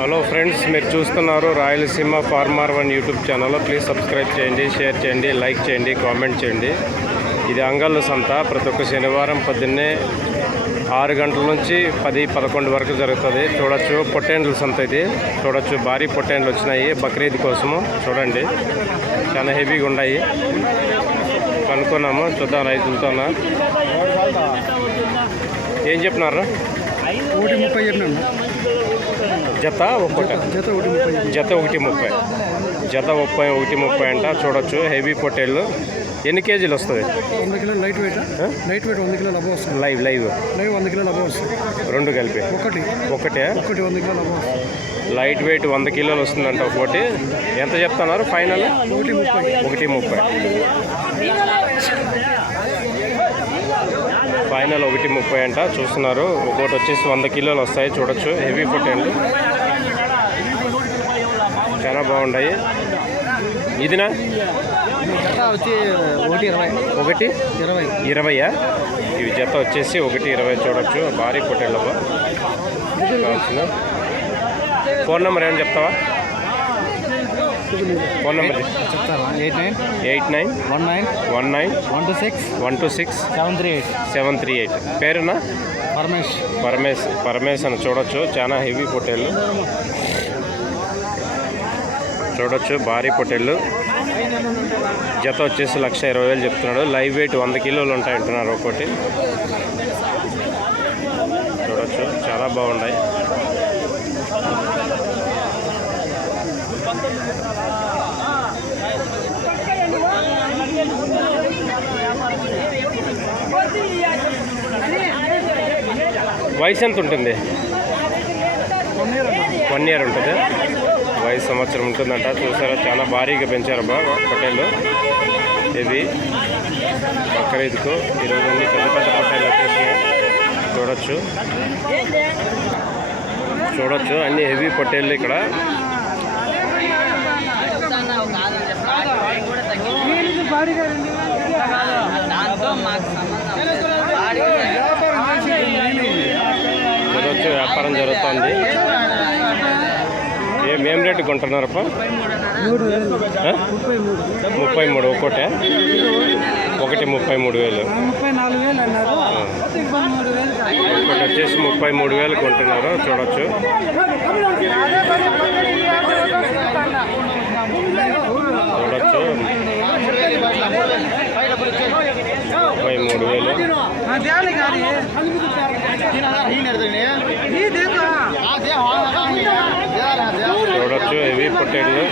Hello friends, మీరు చూస్తున్నారు Rayalaseema farmer one YouTube channel. Please subscribe చేయండి, షేర్ చేయండి, లైక్ చేయండి, కామెంట్ చేయండి. ఇది అంగళ్ళ సంత. ప్రతి ఒక్క శనివారం పొద్దున్నే 6 గంటల నుంచి 10-11 వరకు జరుగుతుంది. చూడొచ్చు, పొట్టేండ్ల సంత ఇది. చూడొచ్చు, భారీ పొట్టేండ్లు వచ్చినాయి బక్రీద్ కోసము. చూడండి, చాలా హెవీగా ఉన్నాయి. కనుక్కున్నాము, చూద్దాం రైతులతోన. ఏం చెప్పినారు? 1.30 చెప్పినాను. జత ఒక్కట, జత 1.30, జత 1.30 అంట. చూడొచ్చు, హెవీ పొట్టేళ్ళు. ఎన్ని కేజీలు వస్తుంది? 100 కిలోలు లైట్ వెయిట్. 100 కిలోలు అబ్బా వస్తుంది. లైవ్ 100 కిలోలు అబ్బా వస్తుంది. రెండు కలిపి ఒకటే 100 కిలోలు అబ్బా వస్తుంది. లైట్ వెయిట్ 100 కిలోలు వస్తుందంట ఒకటి. ఎంత చెప్తున్నారు ఫైనల్? 1.30. ఫైనల్ 1.30 అంట. చూస్తున్నారు, ఒకటి వచ్చేసి 100 కిలోలు వస్తాయి. చూడొచ్చు, హెవీ పొట్టేళ్ళు చాలా బాగున్నాయి. ఇదినా వచ్చి 1.20. ఇవి జత వచ్చేసి 1.20. చూడొచ్చు, భారీ పొట్టేళ్ళు కావాల్సిన. ఫోన్ నెంబర్ ఏమైనా చెప్తావా? ఫోన్ నెంబర్ చెప్తారా? 8919126738. పేరునా? పరమేశ్ అని. చూడొచ్చు, చాలా హెవీ పొట్టేళ్ళు. చూడొచ్చు, భారీ పొట్టేళ్ళు. జత వచ్చేసి 1,20,000 చెప్తున్నాడు. లైవ్ వెయిట్ 100 కిలోలు ఉంటాయంటున్నారు ఒక్కోటి. చూడొచ్చు, చాలా బాగున్నాయి. వయసు ఎంత ఉంటుంది? 1 ఇయర్ ఉంటుంది. వయసు సంవత్సరం ఉంటుందంట. చూసారా, చాలా భారీగా పెంచారు బాగా పొట్టేళ్ళు. ఇది బక్రీద్కు ఈరోజు అన్ని పెద్ద పెద్ద పొట్టేళ్ళు వచ్చేసినాయి. చూడొచ్చు, అన్ని హెవీ పొట్టేళ్ళు ఇక్కడ. చూడొచ్చు, వ్యాపారం జరుగుతుంది. ఏం రేటు కొంటున్నారప్ప? 33 ఒక్కోటే. ఒకటి 33,000. ఒకటి వచ్చేసి 33,000 కొంటున్నారు. చూడొచ్చు, 33,000. చూడొచ్చు, హెవీ పొట్టేళ్ళు.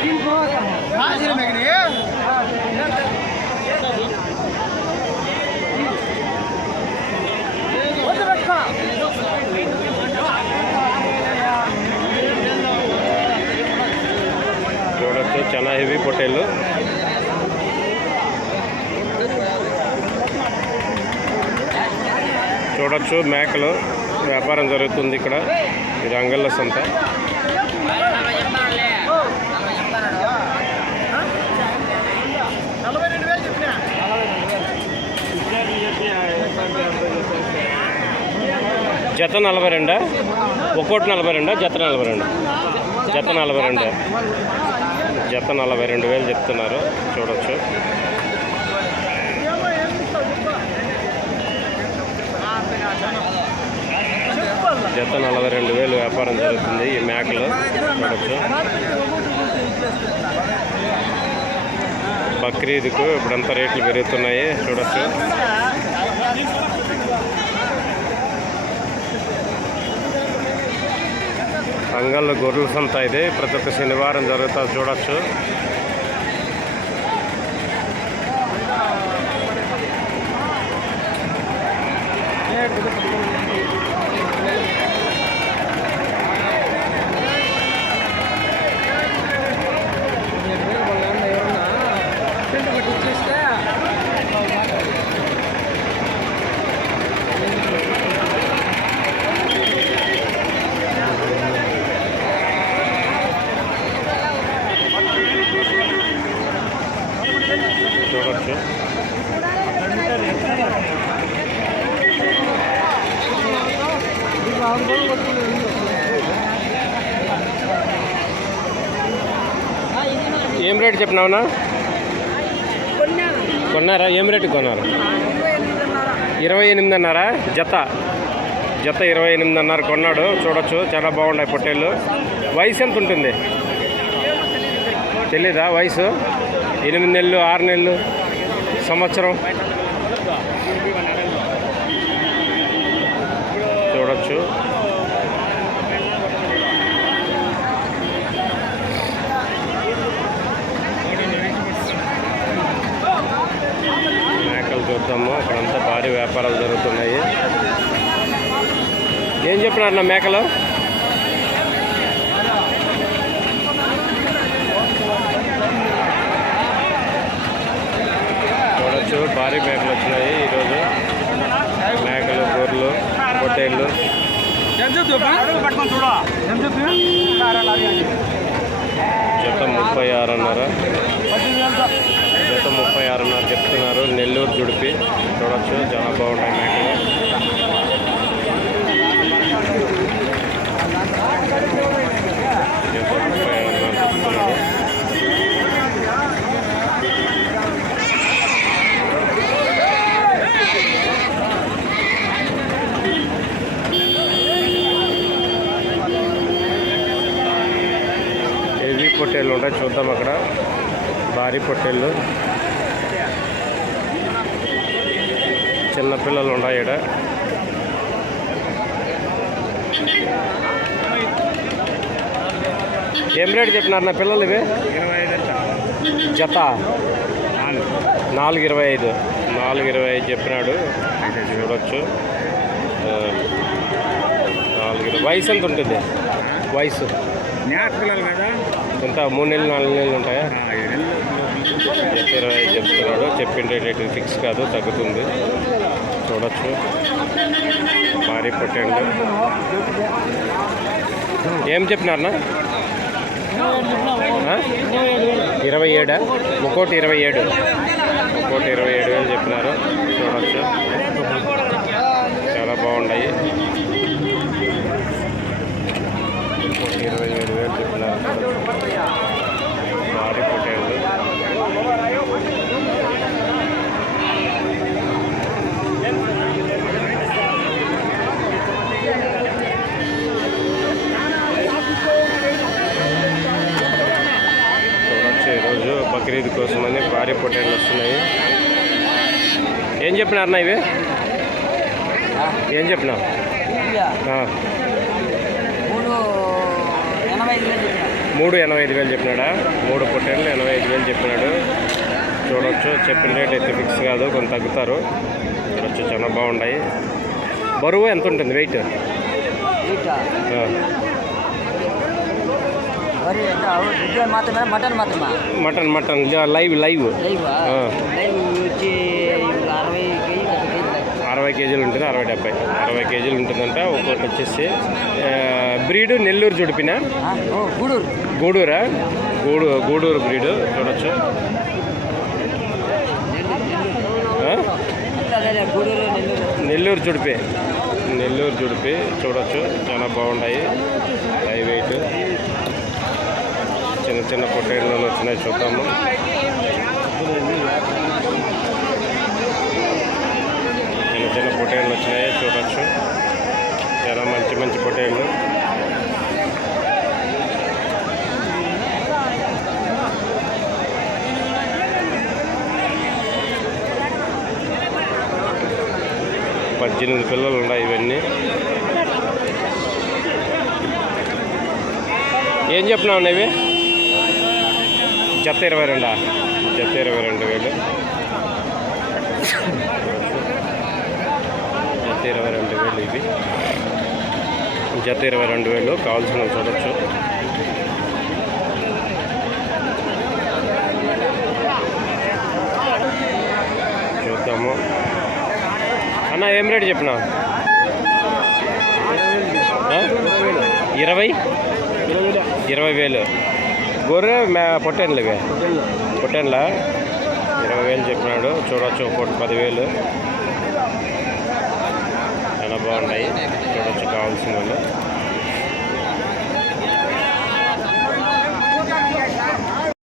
చూడొచ్చు, చాలా హెవీ పొట్టేళ్ళు. చూడొచ్చు, మేకలు వ్యాపారం జరుగుతుంది ఇక్కడ. ఇది అంగళ్ళ సంత. జత 42, ఒక్కోటి 42, జత 42. జత 42. జత 42,000 చెప్తున్నారు. చూడొచ్చు, జత 42,000 వ్యాపారం జరుగుతుంది ఈ మేకలు. చూడొచ్చు, బక్రీద్కు ఇప్పుడంతా రేట్లు పెరుగుతున్నాయి. చూడొచ్చు, అంగళ్ళ గొర్రెల సంత ఇది. ప్రతి ఒక్క శనివారం జరుగుతుంది. చూడొచ్చు, ఏం రేటు చెప్పినావునా? కొన్నారా? ఏం రేటు కొన్నారు? 28,500 జత. జత 28,500 కొన్నాడు. చూడొచ్చు, చాలా బాగున్నాయి పొట్టేళ్ళు. వయసు ఎంత ఉంటుంది తెలీదా? వయసు 8 నెలలు, 6 నెలలు, సంవత్సరం చూడొచ్చు. మేకలు చూద్దాము. అక్కడంతా భారీ వ్యాపారాలు జరుగుతున్నాయి. ఏం చెప్పినారు నా మేకలు? చూడొచ్చు, భారీ మేకలు వచ్చినాయి ఈరోజు. మేకలు, గొర్రెలు, పొట్టేళ్ళు. జత 36,500. జత 36,500 చెప్తున్నారు. నెల్లూరు జుడిపి. చూడొచ్చు, చాలా బాగున్నాయి మేకలు. జత 36,500 చెప్తున్నారు. హెవీ పొట్టేళ్ళు ఉంటాయి, చూద్దాం. అక్కడ భారీ పొట్టేళ్ళు, చిన్నపిల్లలు ఉన్నాయి ఇక్కడ. ఏం రేటు చెప్పినారు నా పిల్లలు ఇవి? జత 4,25. 4,25 చెప్పినాడు. చూడొచ్చు. 4,20. వయసు ఎంత ఉంటుంది? వయసు ఎంత? 3 నెలలు, 4 నెలలు ఉంటాయా? 25 చెప్తున్నాడు. చెప్పిన రేట్ ఫిక్స్ కాదు, తగ్గుతుంది. చూడొచ్చు, భారీ పొట్టేళ్ళు. ఏం చెప్పినారన్నా? 27. ఒక్కోటి 27. ఒక్కోటి 27,000 చెప్పినారు. చూడొచ్చు, చాలా బాగున్నాయి. 27,000 చెప్పినారు. భారీ పొట్టేళ్ళు. ఈరోజు బక్రీద్ కోసమని భారీ పొట్టేళ్ళు వస్తున్నాయి. ఏం చెప్పినారన్నా ఇవి? ఏం చెప్పినావు? 3,85,000 చెప్పినాడా? 3 పొట్టేళ్ళు 85,000 చెప్పినాడు. చూడొచ్చు, చెప్పిన రేట్ అయితే ఫిక్స్ కాదు, కొంత తగ్గుతారు. చూడొచ్చు, చాలా బాగున్నాయి. బరువు ఎంత ఉంటుంది? వెయిట్ మటన్ మటన్ లైవ్ 60 కేజీలు ఉంటుంది. 60 కేజీలు ఉంటుందంట. ఒక్కొక్కటి వచ్చేసి బ్రీడు నెల్లూరు జుడిపిన గూడూరా? గూడూరు బ్రీడు. చూడొచ్చు, నెల్లూరు జుడిపి. చూడొచ్చు, చాలా బాగున్నాయి. Live weight. చిన్న చిన్న పొట్టేళ్ళు వచ్చినాయి, చూద్దాము. చిన్న పొట్టేళ్ళు వచ్చినాయి, చూడొచ్చు. చాలా మంచి మంచి పొట్టేళ్ళు. పద్దెనిమిది పిల్లలు ఉన్నాయి ఇవన్నీ. ఏం చెప్పినావు ఇవి? జత 22. జత 22,000. జత 22,000 ఇవి. జత 22,000 కావాల్సిన చూడొచ్చు. చూద్దాము. అన్న ఏం రేటు చెప్పినావు? 20,000. గొర్రె పొట్టేన్లు ఇవి? పొట్టేన్లా 20,000 చెప్పినాడు. చూడొచ్చు, ఒక్కోటి 10,000. చాలా బాగున్నాయి, చూడొచ్చు కావాల్సిన వాళ్ళు.